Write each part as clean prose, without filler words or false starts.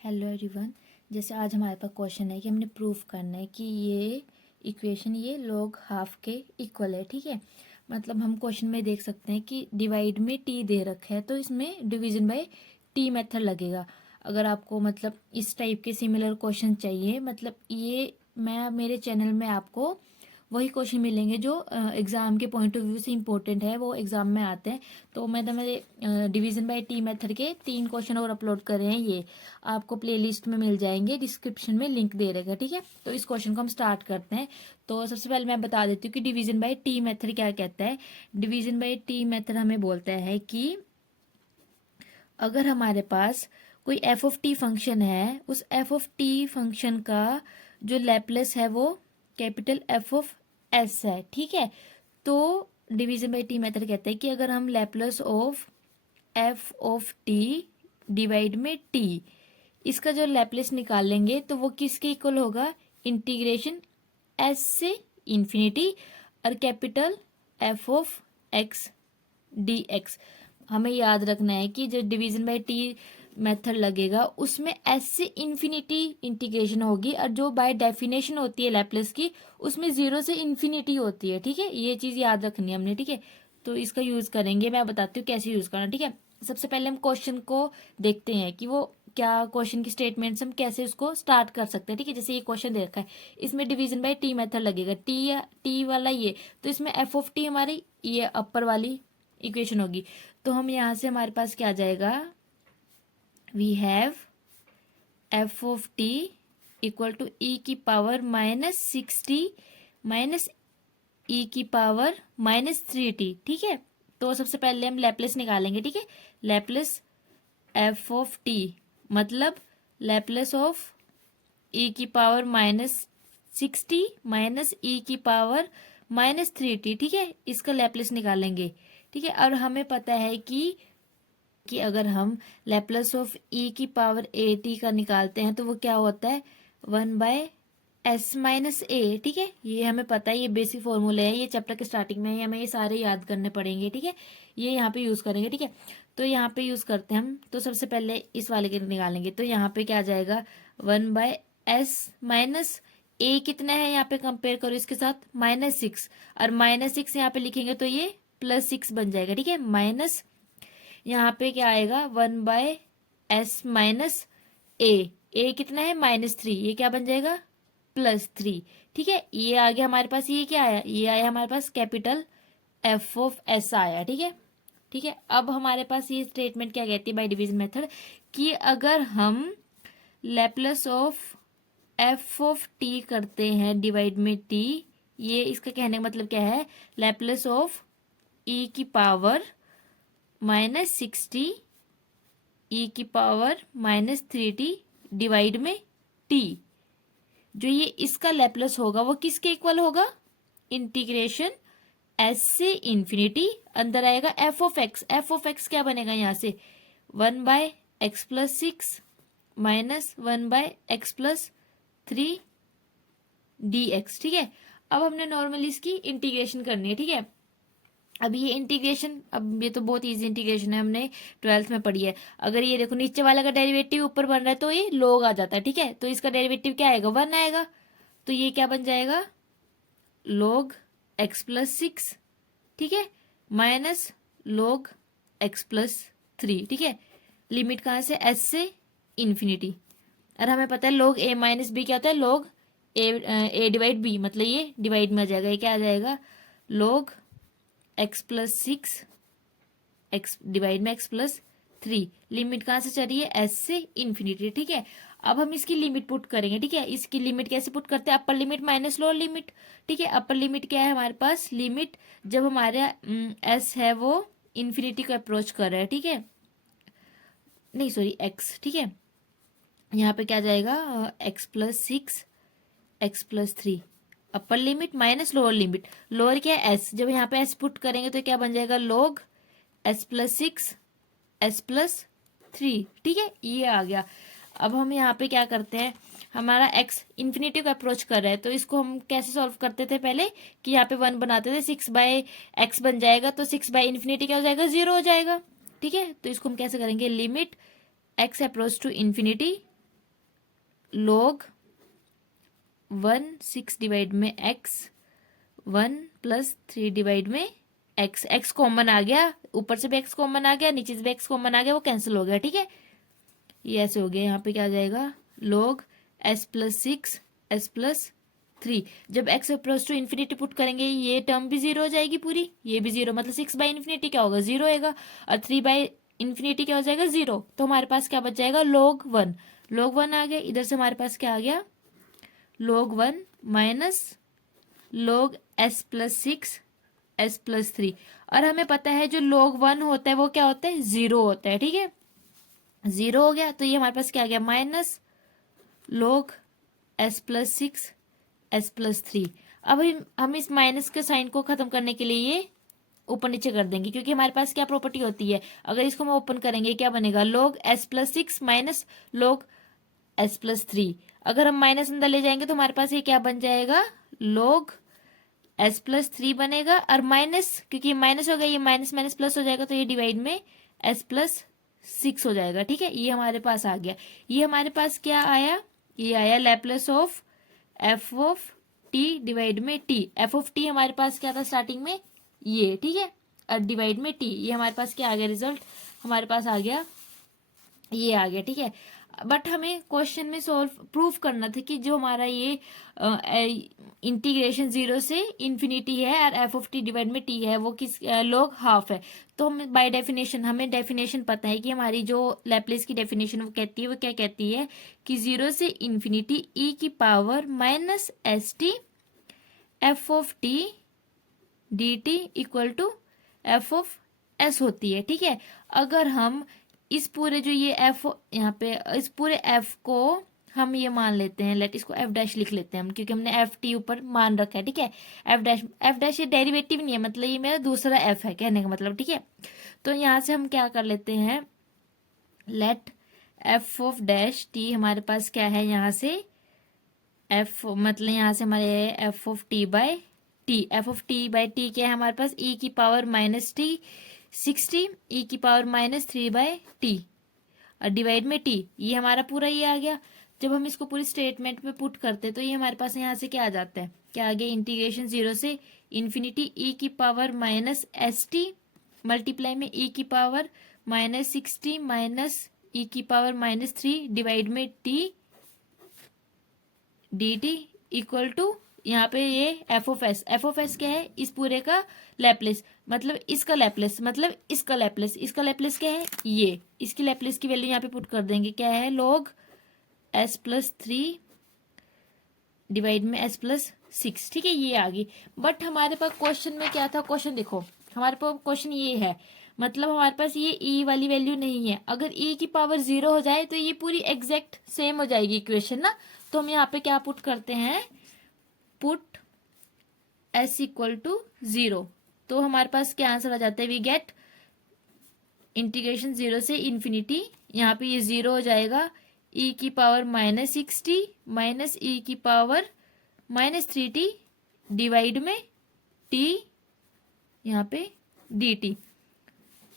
Hello everyone. जैसे आज हमारे पास क्वेश्चन है कि हमने प्रूफ करना है कि ये इक्वेशन ये log हाफ के इक्वल है। ठीक है, मतलब हम क्वेश्चन में देख सकते हैं कि डिवाइड में टी दे रखा है तो इसमें डिवीजन बाय टी मेथड लगेगा। अगर आपको मतलब इस टाइप के सिमिलर क्वेश्चन चाहिए, मतलब ये मैं मेरे चैनल में आपको वही क्वेश्चन मिलेंगे जो एग्जाम के पॉइंट ऑफ व्यू से इम्पोर्टेंट है, वो एग्जाम में आते हैं। तो मैं तो मेरे डिवीजन बाय टी मेथड के 3 क्वेश्चन और अपलोड कर रहे हैं, ये आपको प्लेलिस्ट में मिल जाएंगे, डिस्क्रिप्शन में लिंक दे रहेगा। ठीक है, तो इस क्वेश्चन को हम स्टार्ट करते हैं। तो सबसे पहले मैं बता देती हूँ कि डिवीजन बाय टी मेथड क्या कहता है। डिवीजन बाय टी मेथड हमें बोलता है कि अगर हमारे पास कोई एफ ऑफ टी फंक्शन है, उस एफ ऑफ टी फंक्शन का जो लैपलेस है वो कैपिटल एफ ऑफ एस है। ठीक है, तो डिवीजन बाय टी मेथड कहते हैं कि अगर हम Laplace of F of T divide में टी, इसका जो लैपलेस निकालेंगे तो वो किसके इक्वल होगा, इंटीग्रेशन एस से इंफिनिटी और capital F of x D x. हमें याद रखना है कि जो डिवीजन बाय टी मेथड लगेगा उसमें एस से इंफिनिटी इंटीग्रेशन होगी, और जो बाय डेफिनेशन होती है लैपलेस की उसमें जीरो से इंफिनिटी होती है। ठीक है, ये चीज याद रखनी है हमने। ठीक है, तो इसका यूज करेंगे, मैं बताती हूँ कैसे यूज करना। ठीक है, सबसे पहले हम क्वेश्चन को देखते हैं कि वो क्या क्वेश्चन की स्टेटमेंट्स हम कैसे उसको स्टार्ट कर सकते हैं। ठीक है, जैसे ये क्वेश्चन दे रखा है, इसमें डिवीजन बाय टी मेथड लगेगा, टी वाला ये, तो इसमें एफ ऑफ टी हमारी ये अपर वाली इक्वेशन होगी। तो हम यहाँ से हमारे पास क्या आ जाएगा, we have F of T equal to E की पावर -60 माइनस ई की पावर -3t। ठीक है, तो सबसे पहले हम लैपलेस निकालेंगे। ठीक है, लैपलेस एफ ऑफ टी मतलब लैपलेस ऑफ ई की पावर -60 माइनस ई की पावर -3t। ठीक है, इसका लैपलेस निकालेंगे। ठीक है, और हमें पता है कि अगर हम लैपलेस ऑफ ई की पावर ए टी का निकालते हैं तो वो क्या होता है, 1/s-a। ठीक है, ये हमें पता है, ये बेसिक फॉर्मूले है, ये चैप्टर के स्टार्टिंग में है, हमें ये सारे याद करने पड़ेंगे। ठीक है, ये यहाँ पे यूज करेंगे। ठीक है, तो यहाँ पे यूज करते हैं हम, तो सबसे पहले इस वाले के निकालेंगे, तो यहाँ पे क्या आ जाएगा, 1/s माइनस ए कितना है यहाँ पे कंपेयर करो इसके साथ, -6, और -6 यहाँ पे लिखेंगे तो ये +6 बन जाएगा। ठीक है, माइनस यहाँ पे क्या आएगा, 1/s माइनस ए कितना है -3, ये क्या बन जाएगा +3। ठीक है, ये आ गया हमारे पास, ये क्या आया, ये आया हमारे पास कैपिटल एफ ऑफ एस आया। ठीक है, ठीक है, अब हमारे पास ये स्टेटमेंट क्या कहती है बाय डिवीजन मेथड, कि अगर हम Laplace of F of T करते हैं डिवाइड में टी, ये इसका कहने का मतलब क्या है, लैपलेस ऑफ ई की पावर -60 ई की पावर -3t डिवाइड में टी, जो ये इसका लैपलेस होगा वो किसके इक्वल होगा, इंटीग्रेशन एस से इंफिनिटी, अंदर आएगा F of x. F of x क्या बनेगा यहाँ से, 1/x+6 माइनस 1/x+3 dx। ठीक है, अब हमने नॉर्मली इसकी इंटीग्रेशन करनी है। ठीक है, अब ये इंटीग्रेशन, अब ये तो बहुत इजी इंटीग्रेशन है, हमने 12th में पढ़ी है। अगर ये देखो नीचे वाला का डेरिवेटिव ऊपर बन रहा है तो ये log आ जाता है। ठीक है, तो इसका डेरिवेटिव क्या आएगा, 1 आएगा, तो ये क्या बन जाएगा, log x+6। ठीक है, माइनस log x+3। ठीक है, लिमिट कहाँ से, s से इंफिनिटी, और हमें पता है log a माइनस बी क्या होता है, log a डिवाइड b, मतलब ये डिवाइड में आ जाएगा, ये क्या आ जाएगा, log x+6 x डिवाइड में x+3, लिमिट कहाँ से चल रही है, s से इंफिनिटी। ठीक है, अब हम इसकी लिमिट पुट करेंगे। ठीक है, इसकी लिमिट कैसे पुट करते हैं, upper limit minus lower limit. ठीक है, अपर लिमिट क्या है हमारे पास, लिमिट जब हमारा s है वो इंफिनिटी को अप्रोच कर रहा है। ठीक है, नहीं सॉरी x। ठीक है, यहाँ पे क्या जाएगा, x+6 x+3, upper limit minus lower limit, lower क्या है s, जब यहाँ पे s पुट करेंगे तो क्या बन जाएगा, log s+6 s+3। ठीक है, ये आ गया। अब हम यहाँ पे क्या करते हैं, हमारा x इंफिनिटी को अप्रोच कर रहा है, तो इसको हम कैसे सॉल्व करते थे पहले, कि यहाँ पे 1 बनाते थे, 6/x बन जाएगा, तो 6/इंफिनिटी क्या हो जाएगा, 0 हो जाएगा। ठीक है, तो इसको हम कैसे करेंगे, limit x approach to infinity log 1 6 divide में x 1 प्लस 3 डिवाइड में x, x कॉमन आ गया, ऊपर से भी x कॉमन आ गया, नीचे से भी x कॉमन आ गया, वो कैंसिल हो गया, ठीक है। ये ऐसे हो गया। यहाँ पे क्या आ जाएगा log s plus 6 s plus 3। जब x approach to infinity put करेंगे ये टर्म भी जीरो हो जाएगी पूरी, ये भी जीरो, मतलब 6 बाई इन्फिनिटी क्या होगा, जीरो होगा, और 3 बाई इन्फिनिटी क्या हो जाएगा, जीरो। तो हमारे पास क्या बच जाएगा log 1, log 1 आ गया। इधर से हमारे पास क्या आ गया log 1 minus log s plus 6 s plus 3। और हमें पता है जो log 1 होता है वो क्या होता है, जीरो होता है, ठीक है। जीरो हो गया तो ये हमारे पास क्या आ गया minus log s plus 6 s plus 3। अब हम इस माइनस के साइन को खत्म करने के लिए ये ऊपर नीचे कर देंगे, क्योंकि हमारे पास क्या प्रॉपर्टी होती है, अगर इसको हम ओपन करेंगे क्या बनेगा log s plus 6 minus log s plus 3। अगर हम माइनस अंदर ले जाएंगे तो हमारे पास ये क्या बन जाएगा log s प्लस 3 बनेगा, और माइनस, क्योंकि माइनस हो गया, ये माइनस माइनस प्लस हो जाएगा, तो ये डिवाइड में s प्लस 6 हो जाएगा, ठीक है। ये हमारे पास आ गया। ये हमारे पास क्या आया, ये आया Laplace of f of t divide में t। f ऑफ t हमारे पास क्या था स्टार्टिंग में, ये, ठीक है, और डिवाइड में t। ये हमारे पास क्या आ गया, रिजल्ट हमारे पास आ गया, ये आ गया, ठीक है। बट हमें क्वेश्चन में सोल्व प्रूफ करना था कि जो हमारा ये इंटीग्रेशन जीरो से इन्फिनिटी है और एफ ऑफ टी डिवाइड में टी है वो किस log हाफ है। तो हम बाय डेफिनेशन, हमें डेफिनेशन पता है कि हमारी जो लैप्लेस की डेफिनेशन वो कहती है, वो क्या कहती है कि जीरो से इन्फिनिटी ई की power minus s t f of t d t equal to f of s होती है, ठीक है। अगर हम इस पूरे जो ये एफ यहाँ पे इस पूरे एफ को हम ये मान लेते हैं, लेट इसको एफ डैश लिख लेते हैं हम, क्योंकि हमने एफ टी ऊपर मान रखा है, ठीक है। एफ डैश ये डेरिवेटिव नहीं है, मतलब ये मेरा दूसरा एफ है कहने का मतलब, ठीक है। तो यहाँ से हम क्या कर लेते हैं, let f of dash t हमारे पास क्या है, यहाँ से एफ, मतलब यहाँ से हमारे f of t by t, f of t by t क्या है हमारे पास, ई की पावर माइनस टी 60 ई की पावर माइनस 3 बाय टी, और डिवाइड में टी, ये हमारा पूरा ये आ गया। जब हम इसको पूरी स्टेटमेंट में पुट करते हैं तो ये हमारे पास यहाँ से क्या आ जाता है, क्या आ गया, इंटीग्रेशन जीरो से इन्फिनिटी ई की power minus s t multiply में ई की पावर माइनस 60 माइनस ई की पावर माइनस 3 डिवाइड में t d t equal to यहाँ पे ये एफ ऑफ एस क्या है, इस पूरे का लैप्लेस, मतलब इसका लैप्लेस, मतलब इसका लैप्लेस, इसका लैप्लेस क्या है, ये, इसकी लैप्लेस की वैल्यू यहाँ पे पुट कर देंगे, क्या है log s प्लस 3 डिवाइड में s प्लस 6, ठीक है। ये आ गई। बट हमारे पास क्वेश्चन में क्या था, क्वेश्चन देखो हमारे पास क्वेश्चन ये है, मतलब हमारे पास ये e वाली वैल्यू नहीं है। अगर e की पावर 0 हो जाए तो ये पूरी एग्जैक्ट सेम हो जाएगी इक्वेशन ना। तो हम यहाँ पे क्या पुट करते हैं, पुट s इक्वल टू 0, तो हमारे पास क्या आंसर आ जाता है, वी गेट इंटीग्रेशन जीरो से इन्फिनिटी, यहाँ पे ये 0 हो जाएगा, e की पावर माइनस 60 माइनस ई की पावर माइनस 3t डिवाइड में t यहाँ पे dt।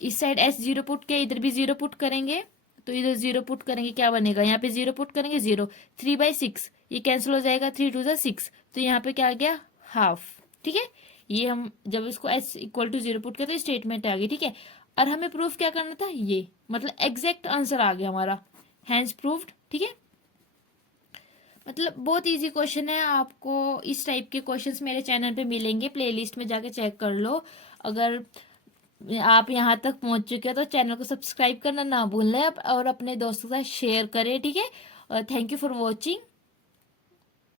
इस साइड s 0 पुट किया, इधर भी 0 पुट करेंगे, तो इधर 0 पुट करेंगे क्या बनेगा, यहाँ पे 0 पुट करेंगे 0, 3 बाई 6 ये कैंसिल हो जाएगा, 3 टू ज़ा 6, तो यहाँ पे क्या आ गया हाफ, ठीक है। ये हम जब इसको s इक्वल टू 0 पुट करते स्टेटमेंट आ गई, ठीक है। और हमें प्रूफ क्या करना था, ये मतलब एग्जैक्ट आंसर आ गया हमारा, हैंस प्रूव्ड, ठीक है। मतलब बहुत इजी क्वेश्चन है, आपको इस टाइप के क्वेश्चंस मेरे चैनल पे मिलेंगे, प्लेलिस्ट में जाके चेक कर लो। अगर आप यहाँ तक पहुंच चुके हैं तो चैनल को सब्सक्राइब करना ना भूलें और अपने दोस्तों के साथ शेयर करें, ठीक है। Thank you for watching.